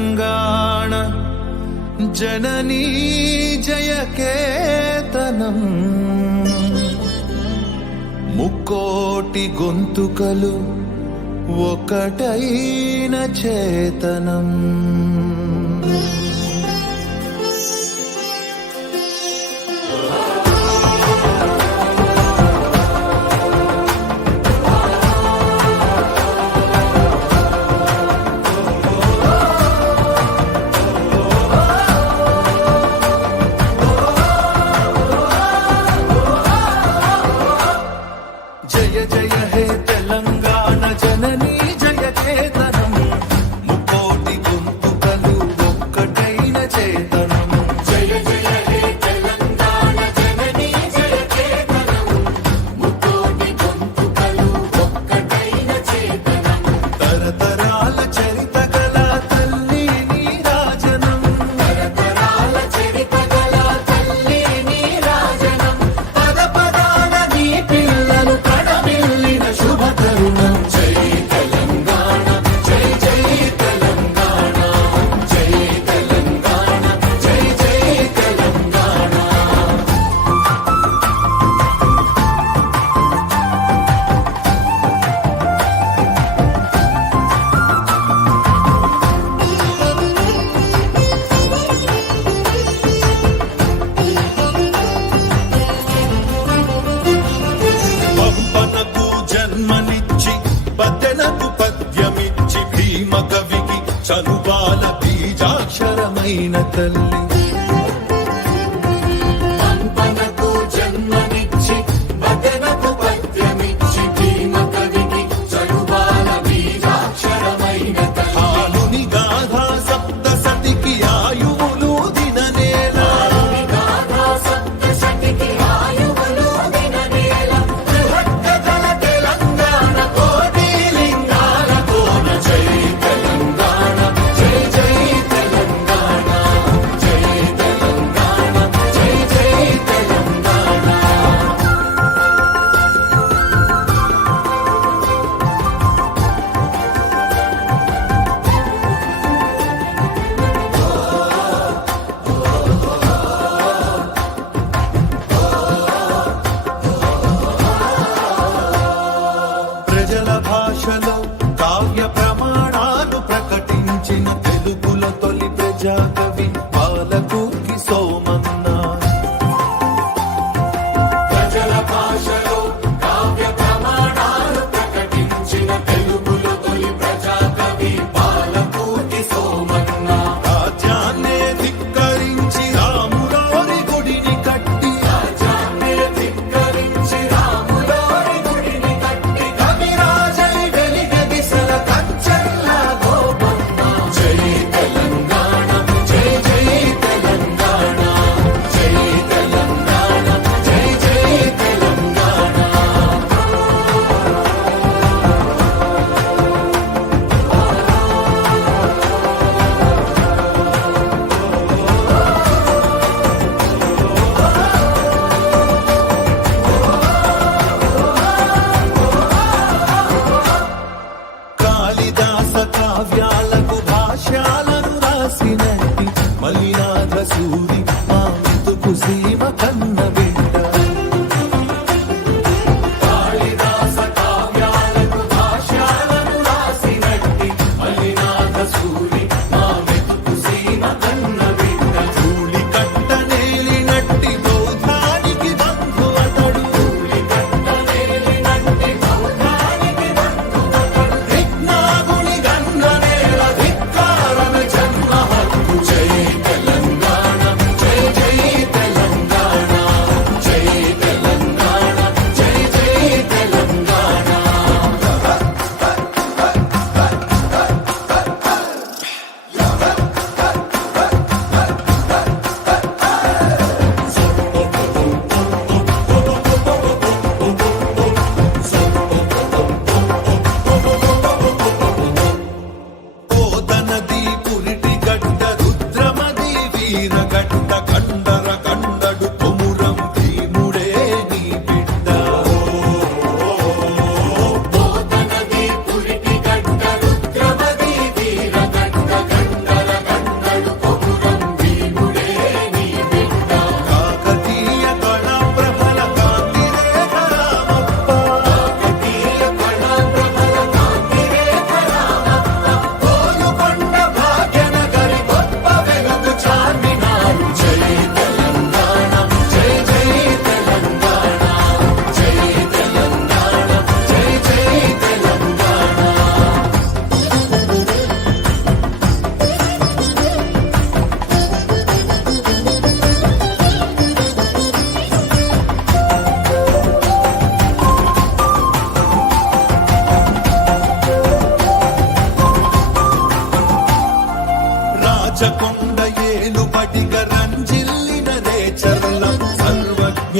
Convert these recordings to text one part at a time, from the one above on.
తెలంగాణ జననీ జయకేతనం. ముక్కోటి గొంతుకలు ఒకటైన చేతనం. ತಲ್ಲಿ భాషలో కావ్య ప్రమాణాలు ప్రకటించిన తెలుగుల తొలి ప్రజాకవి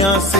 confiance